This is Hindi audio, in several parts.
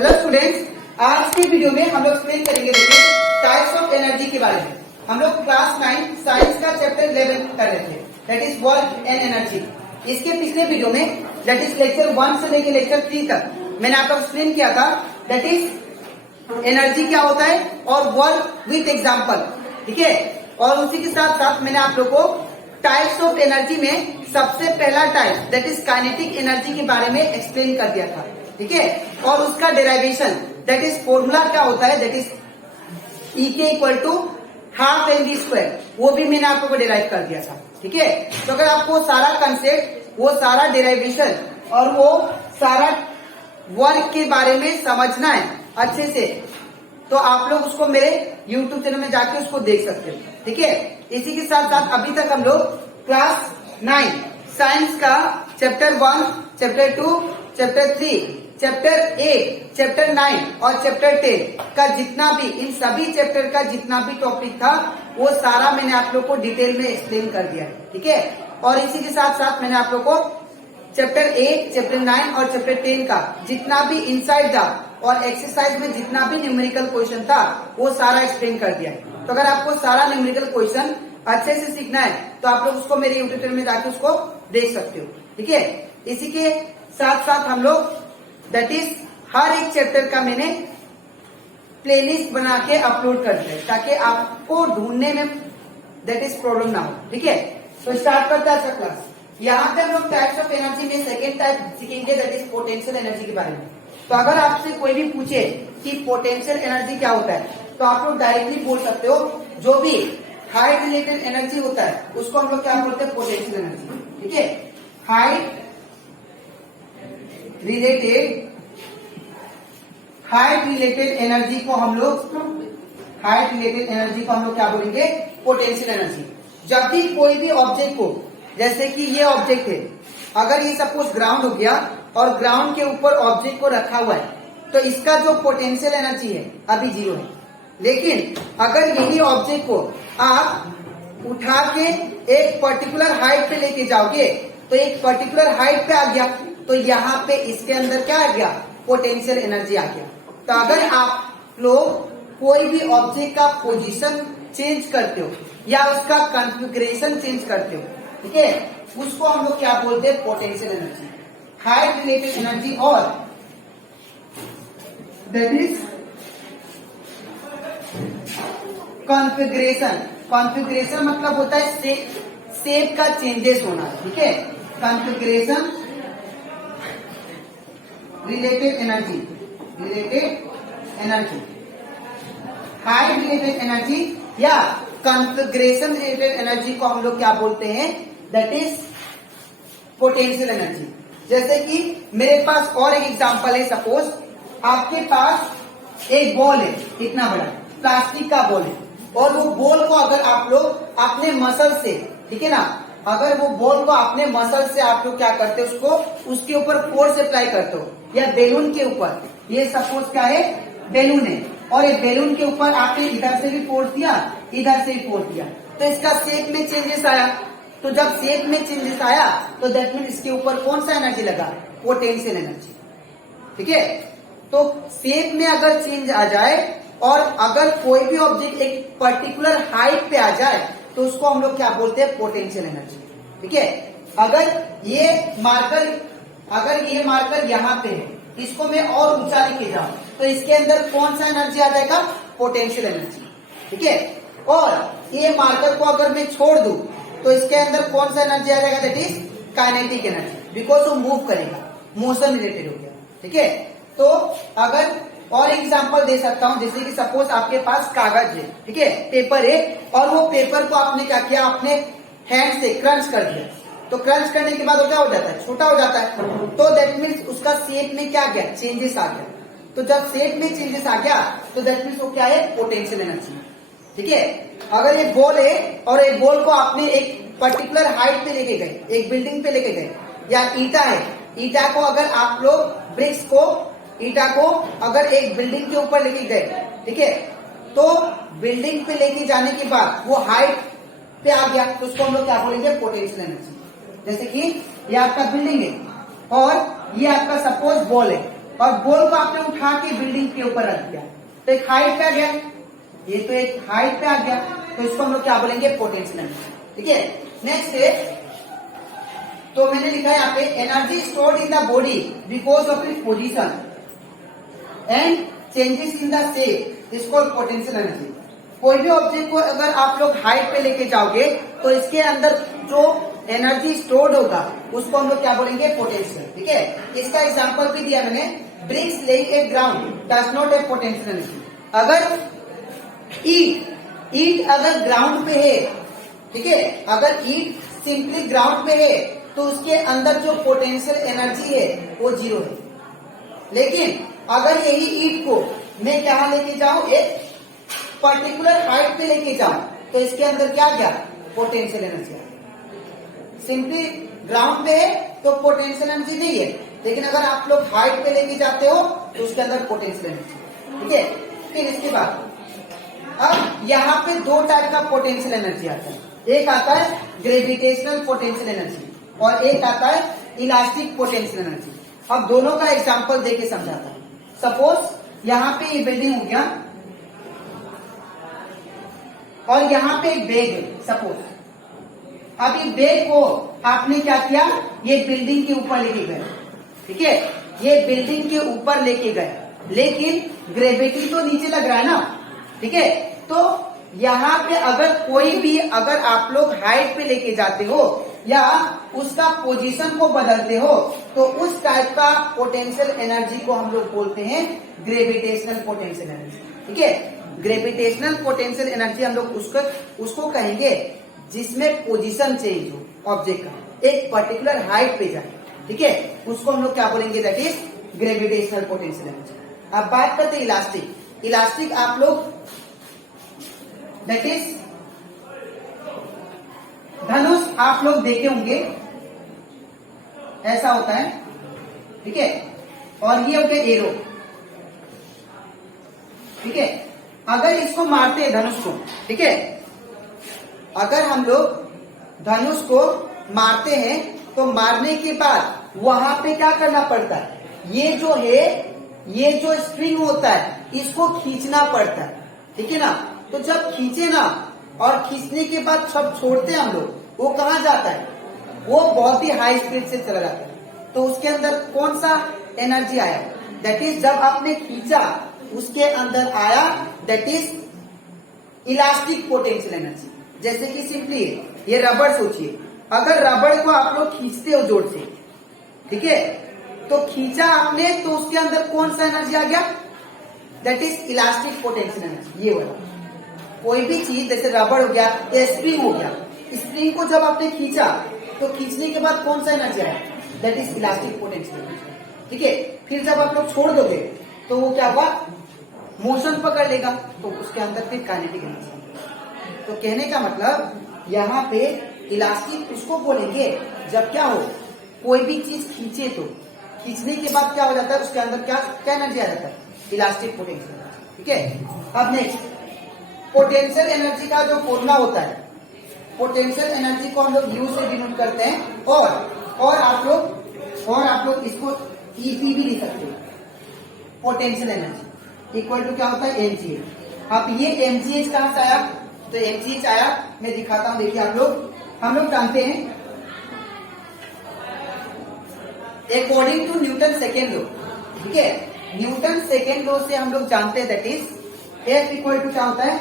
हेलो स्टूडेंट्स, आज की वीडियो में हम लोग एक्सप्लेन करेंगे टाइप्स ऑफ एनर्जी के बारे में। हम लोग क्लास 9 साइंस का चैप्टर 11 कर रहे थे, that is work and energy. इसके पिछले वीडियो में दैट इज लेक्चर 1 से लेकर लेक्चर 3 तक मैंने आपको एक्सप्लेन किया था दैट इज एनर्जी क्या होता है और वर्क विथ एग्जाम्पल, ठीक है। और उसी के साथ साथ मैंने आप लोग को टाइप्स ऑफ एनर्जी में सबसे पहला type that is kinetic energy के बारे में एक्सप्लेन कर दिया था, ठीक है। और उसका डेरिवेशन दैट इज फॉर्मूला क्या होता है, that is E equal to half mv square, वो भी मैंने आपको डेराइव कर दिया था, ठीक है। तो अगर आपको सारा कंसेप्ट, वो सारा डेरिवेशन और वो सारा वर्क के बारे में समझना है अच्छे से, तो आप लोग उसको मेरे YouTube चैनल में जाके उसको देख सकते हो, ठीक है। इसी के साथ साथ अभी तक हम लोग क्लास 9 साइंस का chapter 1, chapter 2, chapter 3, chapter 8, chapter 9 और चैप्टर 10 का जितना भी, इन सभी चैप्टर का जितना भी टॉपिक था वो सारा मैंने आप लोग को डिटेल में एक्सप्लेन कर दिया है, ठीक है। और इसी के साथ साथ मैंने आप लोग को चैप्टर 8, चैप्टर 9 और चैप्टर 10 का जितना भी इनसाइड था और एक्सरसाइज में जितना भी न्यूमेरिकल क्वेश्चन था वो सारा एक्सप्लेन कर दिया है। तो अगर आपको सारा न्यूमेरिकल क्वेश्चन अच्छे से सीखना है तो आप लोग उसको मेरे यूट्यूब चैनल में जाके उसको देख सकते हो, ठीक है। इसी के साथ साथ हम लोग दैट इज हर एक चैप्टर का मैंने प्लेलिस्ट बना के अपलोड कर दिया ताकि आपको ढूंढने में दैट इज प्रॉब्लम ना हो, ठीक है। तो स्टार्ट करते हैं क्लास। यहाँ पे हम लोग टाइप्स ऑफ एनर्जी में सेकेंड टाइप सीखेंगे दैट इज पोटेंशियल एनर्जी के बारे में। तो अगर आपसे कोई भी पूछे कि पोटेंशियल एनर्जी क्या होता है तो आप लोग डायरेक्टली बोल सकते हो जो भी हाइट रिलेटेड एनर्जी होता है उसको हम लोग क्या बोलते हैं, पोटेंशियल एनर्जी, ठीक है। हाइट रिलेटेड एनर्जी को हम लोग क्या बोलेंगे, पोटेंशियल एनर्जी। जब भी कोई भी ऑब्जेक्ट को, जैसे कि ये ऑब्जेक्ट है, अगर ये सपोज ग्राउंड हो गया और ग्राउंड के ऊपर ऑब्जेक्ट को रखा हुआ है तो इसका जो पोटेंशियल एनर्जी है अभी 0 है। लेकिन अगर यही ऑब्जेक्ट को आप उठा के एक पर्टिकुलर हाइट पे लेके जाओगे तो एक पर्टिकुलर हाइट पे आ गया, तो यहाँ पे इसके अंदर क्या आ गया, पोटेंशियल एनर्जी आ गया। तो अगर आप लोग कोई भी ऑब्जेक्ट का पोजीशन चेंज करते हो या उसका कॉन्फ़िगरेशन चेंज करते हो, ठीक है, उसको हम लोग क्या बोलते हैं, potential energy. Height related energy और दैट इज कॉन्फ़िगरेशन मतलब होता है शेप का चेंजेस होना, ठीक है। Configuration related energy height related energy या कॉन्फ़िगरेशन रिलेटेड एनर्जी को हम लोग क्या बोलते हैं, दैट इज पोटेंशियल एनर्जी। जैसे कि मेरे पास और एक एग्जांपल है, सपोज आपके पास एक बॉल है, इतना बड़ा प्लास्टिक का बॉल है, और वो बॉल को अगर आप लोग अपने मसल से, ठीक है ना, अगर वो बॉल को अपने मसल से आप लोग क्या करते हो, उसको उसके ऊपर फोर्स अप्लाई करते हो, या बेलून के ऊपर, ये सपोज क्या है, बेलून है, और ये बेलून के ऊपर आपने इधर से भी फोर्स दिया, इधर से भी फोर्स दिया, तो इसका शेप में चेंजेस आया। तो जब शेप में चेंजेस आया तो दैट मीन इसके ऊपर कौन सा एनर्जी लगा, पोटेंशियल एनर्जी, ठीक है। तो शेप में अगर चेंज आ जाए और अगर कोई भी ऑब्जेक्ट एक पर्टिकुलर हाइट पे आ जाए तो उसको हम लोग क्या बोलते हैं, पोटेंशियल एनर्जी, ठीक है। अगर ये मार्कर यहाँ पे है, इसको मैं और ऊंचा लेके जाऊं तो इसके अंदर कौन सा एनर्जी आ जाएगा, पोटेंशियल एनर्जी, ठीक है। और ये मार्कर को अगर मैं छोड़ दूं तो इसके अंदर कौन सा एनर्जी आ जाएगा, that is kinetic energy, because वो मूव करेगा, मोशन रिलेटेड हो गया, ठीक है। तो अगर और एग्जांपल दे सकता हूं, जैसे कि सपोज आपके पास कागज है, ठीक है, पेपर है, और वो पेपर को आपने क्या किया, अपने हैंड से क्रंच कर दिया, तो क्रंच करने के बाद वो क्या हो जाता है, छोटा हो जाता है। तो दैट मीन्स उसका शेप में क्या गया, चेंजेस आ गया। तो जब शेप में चेंजेस आ गया तो दैट मीन्स वो क्या है, पोटेंशियल एनर्जी, ठीक है। अगर ये बॉल है और एक बॉल को आपने एक पर्टिकुलर हाइट पे लेके गए, एक बिल्डिंग पे लेके गए, या ईटा है, ईटा को अगर आप लोग ब्रिक्स को, ईटा को अगर एक बिल्डिंग के ऊपर लेके गए, ठीक है, तो बिल्डिंग पे लेके जाने के बाद वो हाइट पे आ गया तो उसको हम लोग क्या बोलेंगे, पोटेंशियल एनर्जी। जैसे कि ये आपका बिल्डिंग है और ये आपका सपोज बॉल है, और बॉल को आपने उठा के बिल्डिंग के ऊपर रख दिया तो एक हाइट पे आ गया, ये तो एक हाइट पे आ गया, तो इसको हम लोग क्या बोलेंगे, पोटेंशियल एनर्जी। ठीक है, नेक्स्ट है, तो मैंने लिखा है यहाँ पे energy stored in the body because of its position and changes in the shape is called potential energy. कोई भी ऑब्जेक्ट को अगर आप लोग हाइट पे लेके जाओगे तो इसके अंदर जो एनर्जी स्टोर्ड होगा उसको हम लोग क्या बोलेंगे, पोटेंशियल। ठीक है, इसका एग्जांपल भी दिया मैंने, bricks laying a ground does not a potential energy. अगर ईट अगर ग्राउंड पे है, ठीक है, अगर ईट सिंपली ग्राउंड पे है तो उसके अंदर जो पोटेंशियल एनर्जी है वो 0 है। लेकिन अगर यही ईट को मैं क्या लेके जाऊं, एक पर्टिकुलर हाइट पे लेके जाऊं तो इसके अंदर क्या गया, पोटेंशियल एनर्जी। सिंपली ग्राउंड पे है तो पोटेंशियल एनर्जी नहीं है, लेकिन अगर आप लोग हाइट पे लेके जाते हो तो उसके अंदर पोटेंशियल एनर्जी। ठीक है, फिर इसके बाद अब यहाँ पे 2 टाइप का पोटेंशियल एनर्जी आता है, एक आता है ग्रेविटेशनल पोटेंशियल एनर्जी और एक आता है इलास्टिक पोटेंशियल एनर्जी। अब दोनों का एग्जांपल देके समझाता है। सपोज यहाँ पे ये बिल्डिंग हो गया और यहाँ पे एक बैग है, सपोज अब ये बैग को आपने क्या किया, ये बिल्डिंग के ऊपर लेके गए। ठीक है, ये बिल्डिंग के ऊपर लेके गए, लेकिन ग्रेविटी तो नीचे लग रहा है ना। ठीक है, तो यहाँ पे अगर कोई भी अगर आप लोग हाइट पे लेके जाते हो या उसका पोजीशन को बदलते हो तो उस टाइप का पोटेंशियल एनर्जी को हम लोग बोलते हैं ग्रेविटेशनल पोटेंशियल एनर्जी। ठीक है, ग्रेविटेशनल पोटेंशियल एनर्जी हम लोग उसको कहेंगे जिसमें पोजीशन चेंज हो ऑब्जेक्ट का, एक पर्टिकुलर हाइट पे जाए। ठीक है, उसको हम लोग क्या बोलेंगे, that is gravitational potential energy. अब बात करते हैं इलास्टिक। इलास्टिक आप लोग दैट इज धनुष आप लोग देखे होंगे, ऐसा होता है। ठीक है, और ये हो गया एरो। ठीक है, अगर इसको मारते हैं धनुष को, ठीक है, अगर हम लोग धनुष को मारते हैं तो मारने के बाद वहां पे क्या करना पड़ता है, ये जो है, ये जो स्ट्रिंग होता है इसको खींचना पड़ता है। ठीक है ना, तो जब खींचे ना और खींचने के बाद जब छोड़ते हैं हम लोग, वो कहाँ जाता है, वो बहुत ही हाई स्पीड से चला जाता है। तो उसके अंदर कौन सा एनर्जी आया, दैट इज जब आपने खींचा उसके अंदर आया, that is elastic potential energy. जैसे कि सिंपली ये रबड़ सोचिए, अगर रबड़ को आप लोग खींचते हो जोर से, ठीक है, तो खींचा आपने तो उसके अंदर कौन सा एनर्जी आ गया, that is elastic potential energy. ये वाला कोई भी चीज जैसे रबड़ हो गया या स्प्रिंग हो गया, स्प्रिंग को जब आपने खींचा तो खींचने के बाद कौन सा एनर्जी आया, that is elastic potential energy. ठीक है, फिर जब आप लोग छोड़ दोगे तो वो क्या हुआ, मोशन पकड़ लेगा, तो उसके अंदर फिर काइनेटिक एनर्जी। तो कहने का मतलब यहाँ पे इलास्टिक उसको बोलेंगे जब क्या हो, कोई भी चीज खींचे तो खींचने के बाद क्या हो जाता है, उसके अंदर क्या क्या एनर्जी आ जाता है, इलास्टिक पोटेंशियल एनर्जी। ठीक है, अब नेक्स्ट पोटेंशियल एनर्जी का जो फॉर्मूला होता है, पोटेंशियल एनर्जी को हम लोग यू से डिनोट करते हैं और आप लोग इसको ईपी भी लिख सकते हैं। पोटेंशियल एनर्जी इक्वल टू क्या होता है, एमजीएच। अब ये एमजीएच कहां से आया, तो एमजीएच आया, मैं दिखाता हूं, देखिए हम लोग जानते हैं according to Newton second law. ठीक है, न्यूटन सेकेंड लॉ से हम लोग जानते हैं that is F equal to क्या होता है,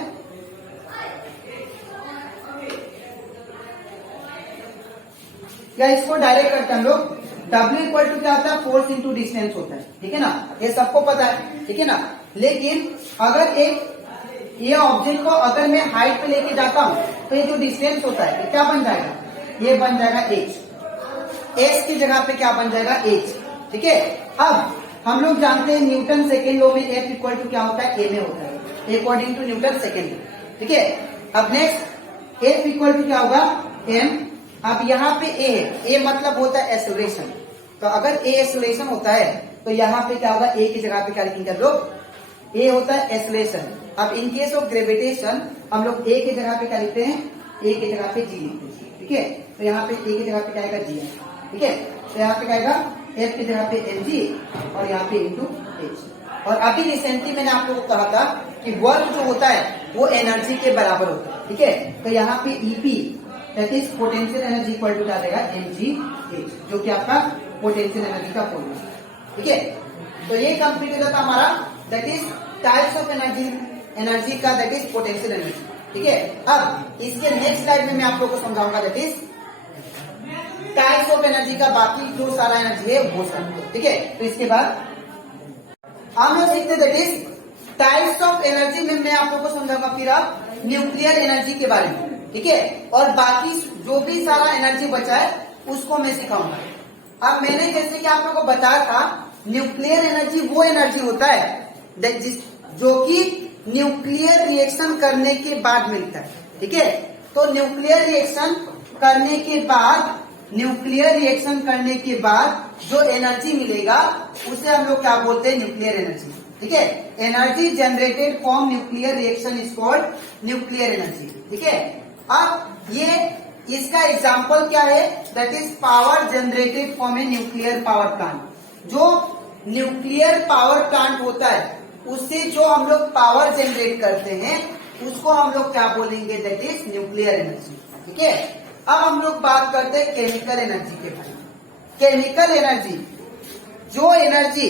या इसको डायरेक्ट करते हैं हम लोग, W इक्वल टू क्या होता है, फोर्स इंटू डिस्टेंस होता है। ठीक है ना, ये सबको पता है। ठीक है ना, लेकिन अगर ये ऑब्जेक्ट को अगर मैं हाइट पे लेके जाता हूं तो ये जो डिस्टेंस होता है ये क्या बन जाएगा, ये बन जाएगा h की जगह पे क्या बन जाएगा, h। ठीक है, अब हम लोग जानते हैं न्यूटन सेकेंड लॉ में F इक्वल टू क्या होता है, a में होता है, according to Newton second law. ठीक है, अब नेक्स्ट F इक्वल टू क्या होगा, m। अब यहाँ पे a है, a मतलब होता है एक्सेलरेशन, तो अगर a एक्सेलरेशन होता है तो यहाँ पे क्या होगा, a की जगह पे क्या लिखेंगे हम लोग, a होता है एक्सेलरेशन। अब इन केस ऑफ ग्रेविटेशन हम लोग a की जगह पे क्या लिखते हैं, a की जगह पे g लिखते हैं। ठीक है, तो यहाँ पे a की जगह पे क्या आएगा, g। ठीक है, तो यहाँ पे क्या आएगा F की जगह पे mg और यहाँ पे इंटू h। और अभी रिसेंटली मैंने आप लोगों को कहा था कि वर्क जो होता है वो एनर्जी के बराबर होता है, ठीक है। तो यहाँ पे EP that is potential energy equal to क्या देगा mgh, जो कि आपका पोटेंशियल एनर्जी का फॉर्मूला, ठीक है। तो ये कंप्लीट हो जाता हमारा that is types of energy का दैट इज पोटेंशियल एनर्जी, ठीक है। अब इसके नेक्स्ट स्लाइड में मैं आप लोगों को समझाऊंगा that is types of energy का बाकी जो सारा एनर्जी है वो सब, ठीक है। तो इसके बाद हम लोग सीखते that is types of energy में मैं आप लोगों को समझाऊंगा फिर आप न्यूक्लियर एनर्जी के बारे में, ठीक है। और बाकी जो भी सारा एनर्जी बचा है उसको मैं सिखाऊंगा। अब मैंने जैसे कि आप लोगों को बताया था न्यूक्लियर एनर्जी वो एनर्जी होता है जो कि न्यूक्लियर रिएक्शन करने के बाद मिलता है, ठीक है। तो न्यूक्लियर रिएक्शन करने के बाद जो एनर्जी मिलेगा उसे हम लोग क्या बोलते हैं, न्यूक्लियर एनर्जी, ठीक है। Energy generated from nuclear reaction is called nuclear energy, ठीक है। अब ये इसका एग्जाम्पल क्या है, that is power generated from a nuclear power plant. जो न्यूक्लियर पावर प्लांट होता है उससे जो हम लोग पावर जनरेट करते हैं उसको हम लोग क्या बोलेंगे, दैट इज न्यूक्लियर एनर्जी, ठीक है। अब हम लोग बात करते हैं केमिकल एनर्जी के बारे में। केमिकल एनर्जी, जो एनर्जी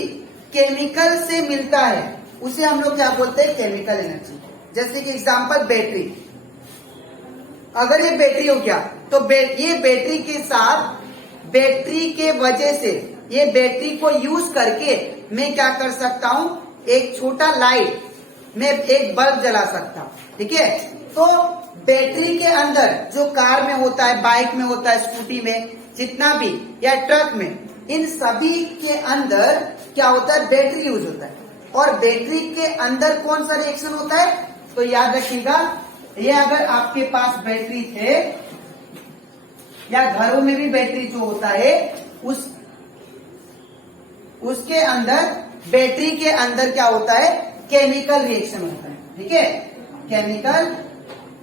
केमिकल से मिलता है उसे हम लोग क्या बोलते हैं, केमिकल एनर्जी। जैसे कि एग्जांपल बैटरी, अगर ये बैटरी हो गया तो ये बैटरी के साथ बैटरी के वजह से ये बैटरी को यूज करके मैं क्या कर सकता हूं, एक छोटा लाइट में एक बल्ब जला सकता हूं, ठीक है। तो बैटरी के अंदर जो कार में होता है, बाइक में होता है, स्कूटी में, जितना भी या ट्रक में, इन सभी के अंदर क्या होता है, बैटरी यूज होता है। और बैटरी के अंदर कौन सा रिएक्शन होता है, तो याद रखिएगा, ये अगर आपके पास बैटरी थे या घरों में भी बैटरी जो होता है उसके अंदर, बैटरी के अंदर क्या होता है, केमिकल रिएक्शन होता है, ठीक है। केमिकल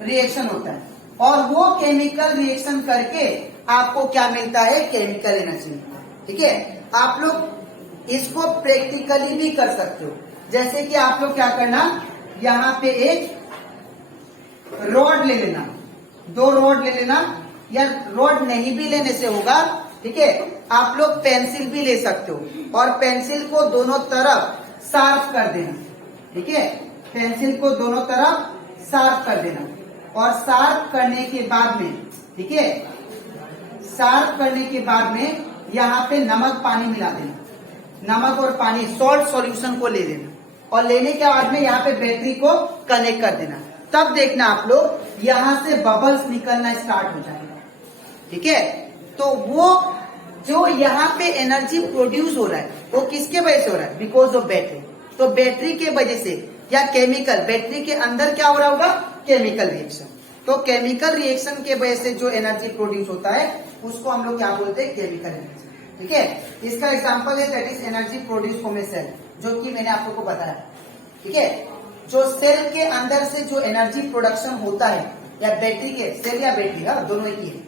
रिएक्शन होता है और वो केमिकल रिएक्शन करके आपको क्या मिलता है, केमिकल एनर्जी मिलता है, ठीक है। आप लोग इसको प्रैक्टिकली भी कर सकते हो। जैसे कि आप लोग क्या करना, यहाँ पे एक रॉड ले लेना, 2 रॉड ले लेना, या रॉड नहीं भी लेने से होगा, ठीक है। आप लोग पेंसिल भी ले सकते हो और पेंसिल को दोनों तरफ शार्प कर देना, ठीक है। पेंसिल को दोनों तरफ शार्प कर देना और शार्प करने के बाद में, ठीक है, शार्प करने के बाद में यहाँ पे नमक पानी मिला देना, नमक और पानी सॉल्ट सॉल्यूशन को ले लेना और लेने के बाद में यहाँ पे बैटरी को कनेक्ट कर देना। तब देखना आप लोग यहाँ से बबल्स निकलना स्टार्ट हो जाएगा, ठीक है। तो वो जो यहाँ पे एनर्जी प्रोड्यूस हो रहा है वो किसके वजह से हो रहा है, बिकॉज ऑफ बैटरी। तो बैटरी के वजह से या केमिकल, बैटरी के अंदर क्या हो रहा होगा, केमिकल रिएक्शन। तो केमिकल रिएक्शन के वजह से जो एनर्जी प्रोड्यूस होता है उसको हम लोग क्या बोलते हैं, केमिकल एनर्जी, ठीक है। इसका एग्जांपल है that is energy produce from a cell, जो कि मैंने आप लोग को बताया, ठीक है। जो सेल के अंदर से जो एनर्जी प्रोडक्शन होता है, या बैटरी के, सेल या बैटरी, दोनों ही है,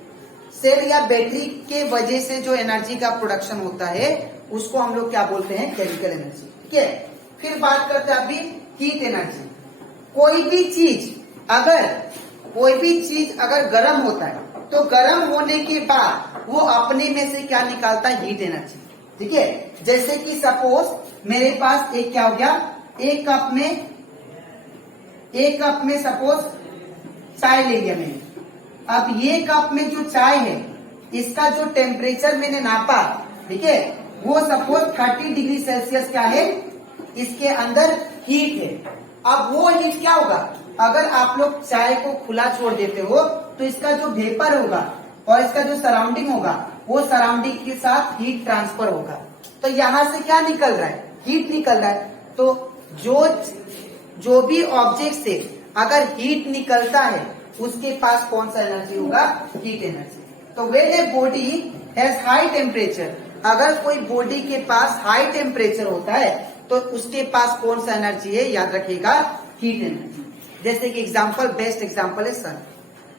सेल या बैटरी के वजह से जो एनर्जी का प्रोडक्शन होता है उसको हम लोग क्या बोलते हैं, केमिकल एनर्जी, ठीक है। फिर बात करते हैं अभी हीट एनर्जी। कोई भी चीज अगर गर्म होता है तो गर्म होने के बाद वो अपने में से क्या निकालता है, हीट एनर्जी, ठीक है। जैसे कि सपोज मेरे पास एक क्या हो गया, एक कप में सपोज चाय ले लिया मैंने। अब ये कप में जो चाय है इसका जो टेम्परेचर मैंने नापा, ठीक है, वो सपोज 30 डिग्री सेल्सियस क्या है, इसके अंदर हीट है। अब वो हीट क्या होगा, अगर आप लोग चाय को खुला छोड़ देते हो तो इसका जो वेपर होगा और इसका जो सराउंडिंग होगा वो सराउंडिंग के साथ हीट ट्रांसफर होगा। तो यहाँ से क्या निकल रहा है, हीट निकल रहा है। तो जो भी ऑब्जेक्ट से अगर हीट निकलता है उसके पास कौन सा एनर्जी होगा, हीट एनर्जी। तो when a body has high temperature, अगर कोई बॉडी के पास हाई टेम्परेचर होता है तो उसके पास कौन सा एनर्जी है, याद रखिएगा, हीट एनर्जी। जैसे कि एग्जांपल, बेस्ट एग्जांपल है सन।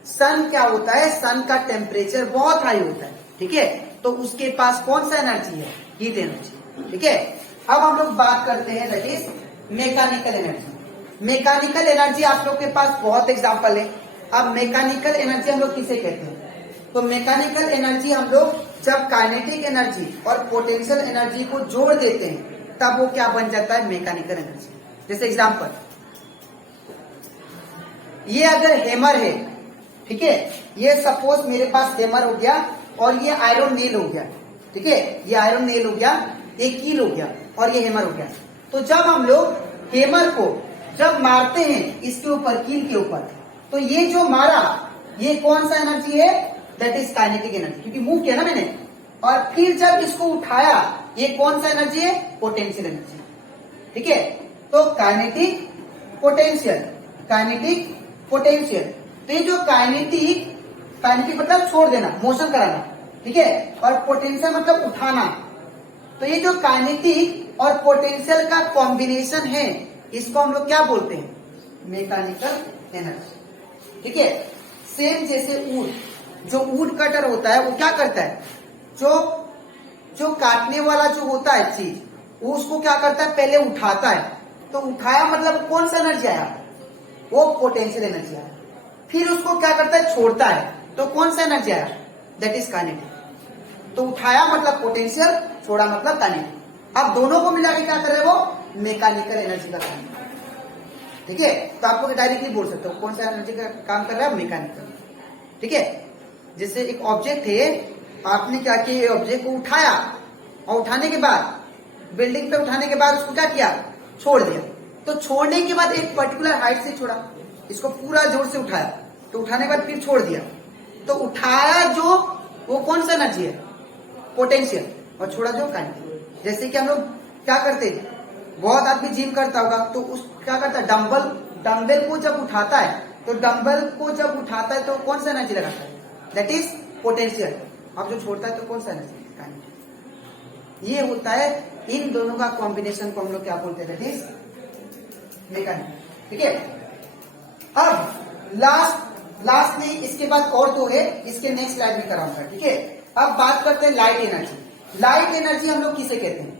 सन क्या होता है, सन का टेम्परेचर बहुत हाई होता है, ठीक है। तो उसके पास कौन सा एनर्जी है, हीट एनर्जी। ठीक है, अब हम लोग बात करते हैं that is mechanical energy. Mechanical energy आप लोग के पास बहुत एग्जांपल है। अब मैकेनिकल एनर्जी हम लोग किसे कहते हैं? तो मैकेनिकल एनर्जी हम लोग जब काइनेटिक एनर्जी और पोटेंशियल एनर्जी को जोड़ देते हैं तब वो क्या बन जाता है? Mechanical energy. जैसे एग्जांपल, ये अगर हैमर है, ठीक है, ये सपोज मेरे पास हैमर हो गया और ये आयरन नेल हो गया। ठीक है, ये आयरन नेल हो गया, एक कील हो गया और ये हैमर हो गया। तो जब हम लोग हैमर को जब मारते हैं इसके ऊपर, कील के ऊपर, तो ये जो मारा ये कौन सा एनर्जी है? दैट इज काइनेटिक एनर्जी, क्योंकि मूव किया ना मैंने। और फिर जब इसको उठाया ये कौन सा एनर्जी है? Potential energy. ठीक है, तो काइनेटिक पोटेंशियल, काइनेटिक पोटेंशियल। तो ये जो काइनेटिक, काइनेटिक मतलब छोड़ देना, मोशन कराना, ठीक है, और पोटेंशियल मतलब उठाना। तो ये जो काइनेटिक और पोटेंशियल का कॉम्बिनेशन है इसको हम लोग क्या बोलते हैं? Mechanical energy. ठीक है, सेम जैसे वुड, जो वुड कटर होता है वो क्या करता है? जो काटने वाला जो होता है चीज, वो उसको क्या करता है? पहले उठाता है। तो उठाया मतलब कौन सा एनर्जी आया? वो पोटेंशियल एनर्जी आया। फिर उसको क्या करता है? छोड़ता है। तो कौन सा एनर्जी आया? That is kinetic. तो उठाया मतलब पोटेंशियल, छोड़ा मतलब काइनेटिक। अब दोनों को मिला के क्या कर रहे हो? मैकेनिकल एनर्जी का काम। ठीक है, तो आपको डायरेक्टली बोल सकते हो कौन सा एनर्जी का काम कर रहा है? मैकेनिकल। ठीक है, जैसे एक ऑब्जेक्ट है, आपने क्या किया? ऑब्जेक्ट को उठाया और उठाने के बाद बिल्डिंग पे उठाने के बाद उसको क्या किया? छोड़ दिया। तो छोड़ने के बाद एक पर्टिकुलर हाइट से छोड़ा, इसको पूरा जोर से उठाया, तो उठाने के बाद फिर छोड़ दिया। तो उठाया जो वो कौन सा एनर्जी है? पोटेंशियल। और छोड़ा जो काइनेटिक। जैसे कि हम लोग क्या करते हैं, बहुत आदमी जिम करता होगा तो उस क्या करता है? डंबल को जब उठाता है, तो डंबल को जब उठाता है तो कौन सा एनर्जी लगाता है? That is potential. अब जो छोड़ता है तो कौन सा एनर्जी? काइनेटिक। ये होता है इन दोनों का कॉम्बिनेशन को हम लोग क्या बोलते हैं? That is mechanical. ठीक है, अब लास्ट नहीं, इसके बाद और दो है, इसके नेक्स्ट स्लाइड में कराऊंगा। ठीक है, अब बात करते हैं लाइट एनर्जी। लाइट एनर्जी हम लोग किसे कहते हैं?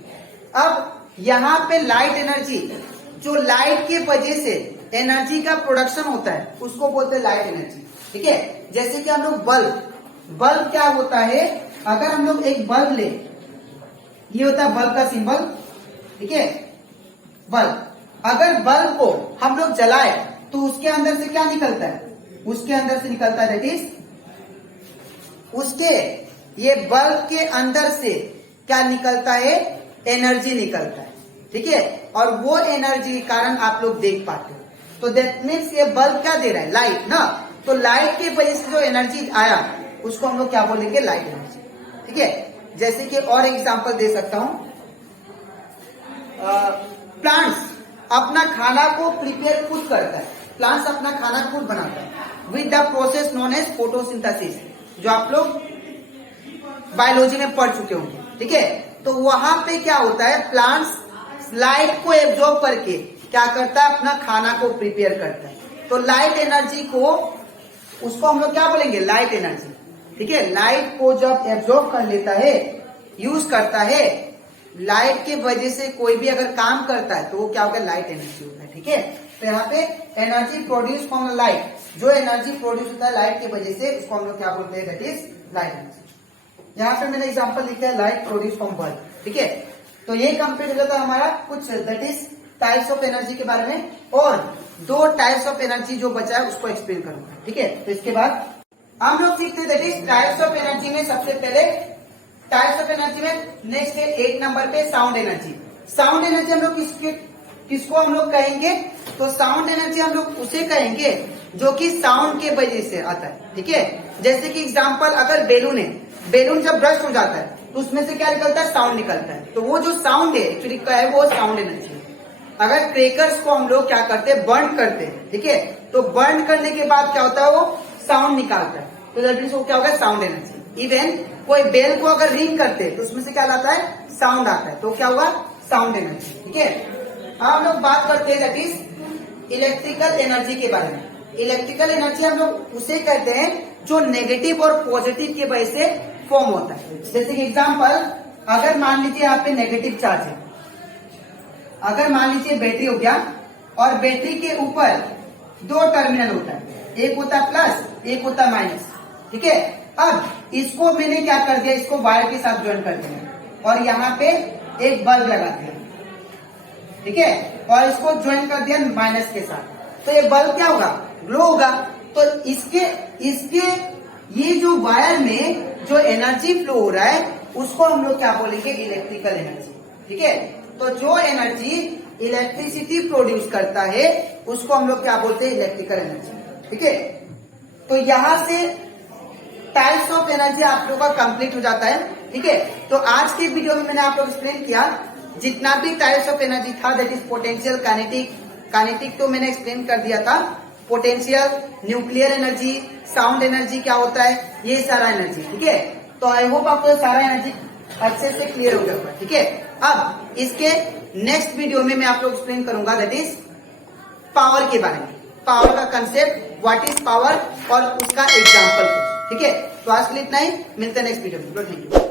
अब यहाँ पे लाइट एनर्जी, जो लाइट के वजह से एनर्जी का प्रोडक्शन होता है उसको बोलते हैं लाइट एनर्जी। ठीक है, जैसे कि हम लोग बल्ब क्या होता है? अगर हम लोग एक बल्ब ले, ये होता है बल्ब का सिंबल। ठीक है, बल्ब, अगर बल्ब को हम लोग जलाए तो उसके अंदर से क्या निकलता है? उसके अंदर से निकलता है दैट इज, उसके ये बल्ब के अंदर से क्या निकलता है? एनर्जी निकलता है। ठीक है, और वो एनर्जी के कारण आप लोग देख पाते हो। तो दैट मीन्स ये बल्ब क्या दे रहा है? लाइट ना। तो लाइट की वजह से जो एनर्जी आया उसको हम लोग क्या बोलेंगे? Light energy. ठीक है, जैसे कि और एग्जांपल दे सकता हूं, प्लांट्स अपना खाना को प्रिपेयर खुद करता है। प्लांट्स अपना खाना खुद बनाता है with the process known as photosynthesis, जो आप लोग बायोलॉजी में पढ़ चुके होंगे। ठीक है, तो वहां पे क्या होता है? प्लांट्स लाइट को एब्जॉर्ब करके क्या करता है? अपना खाना को प्रिपेयर करता है। तो लाइट एनर्जी को, उसको हम लोग क्या बोलेंगे? Light energy. ठीक है, लाइट को जब एब्जॉर्ब कर लेता है, यूज करता है, लाइट के वजह से कोई भी अगर काम करता है तो वो क्या होगा? लाइट एनर्जी होता है। ठीक है, तो यहाँ पे एनर्जी प्रोड्यूस फ्रॉम लाइट, जो एनर्जी प्रोड्यूस होता है लाइट की वजह से, उसको हम लोग क्या बोलते हैं? That is light energy. यहाँ पे मैंने एग्जांपल लिखा है लाइट प्रोड्यूस फ्रॉम बल्ब। ठीक है, तो ये कंप्लीट हो जाता है हमारा कुछ that is types of energy के बारे में, और दो टाइप्स ऑफ एनर्जी जो बचा है उसको एक्सप्लेन करूंगा। ठीक है, तो इसके बाद हम लोग सीखते हैं that is types of energy में सबसे पहले टाइप्स ऑफ एनर्जी में नेक्स्ट है 1 नंबर पे साउंड एनर्जी। साउंड एनर्जी हम लोग किसको हम लोग कहेंगे? तो साउंड एनर्जी हम लोग उसे कहेंगे जो कि साउंड के वजह से आता है। ठीक है, जैसे कि एग्जांपल, अगर बेलून है, बेलून जब ब्रस्ट हो जाता है तो उसमें से क्या निकलता है? साउंड निकलता है। तो वो जो साउंड है एक्चुअली क्या है? वो साउंड एनर्जी है। अगर क्रेकर्स को हम लोग क्या करते हैं? बर्न करते हैं। ठीक है, तो बर्न करने के बाद क्या होता है? वो साउंड निकालता है, तो दैट मीन्स वो क्या होगा? Sound energy. इवन कोई बेल को अगर रिंग करते हैं तो उसमें से क्या लाता है? साउंड आता है, तो क्या होगा? Sound energy. ठीक है, हम लोग बात करते हैं दैट इज इलेक्ट्रिकल एनर्जी के बारे में। इलेक्ट्रिकल एनर्जी हम लोग उसे कहते हैं जो नेगेटिव और पॉजिटिव की वजह से फॉर्म होता है। जैसे कि एग्जांपल, अगर मान लीजिए यहाँ पे नेगेटिव चार्ज है, अगर मान लीजिए बैटरी हो गया और बैटरी के ऊपर दो टर्मिनल होता है, एक होता है प्लस, एक होता है माइनस, ठीक है। अब इसको मैंने क्या कर दिया, इसको वायर के साथ ज्वाइन कर दिया और यहाँ पे एक बल्ब लगा दिया, ठीक है, और इसको ज्वाइन कर दिया माइनस के साथ, तो ये बल्ब क्या होगा, ग्लो होगा। तो इसके ये जो वायर में जो एनर्जी फ्लो हो रहा है उसको हम लोग क्या बोलेंगे, इलेक्ट्रिकल एनर्जी, ठीक है। तो जो एनर्जी इलेक्ट्रिसिटी प्रोड्यूस करता है उसको हम लोग क्या बोलते हैं, इलेक्ट्रिकल एनर्जी, ठीक है। तो यहां से टाइप्स ऑफ एनर्जी आप लोगों का कंप्लीट हो जाता है, ठीक है। तो आज के वीडियो में मैंने आप लोग एक्सप्लेन किया जितना भी टाइप्स ऑफ एनर्जी था, दैट इज पोटेंशियल, काइनेटिक तो मैंने एक्सप्लेन कर दिया था, potential, nuclear energy, sound energy क्या होता है, ये सारा एनर्जी, ठीक है। तो आई होप आपको सारा एनर्जी अच्छे से क्लियर हो गया होगा, ठीक है। अब इसके नेक्स्ट वीडियो में मैं आप लोग एक्सप्लेन करूंगा दैट इज पावर के बारे में, पावर का कंसेप्ट, व्हाट इज पावर और उसका एग्जाम्पल, ठीक है। तो आज के लिए इतना ही, मिलते हैं नेक्स्ट वीडियो में, थैंक यू।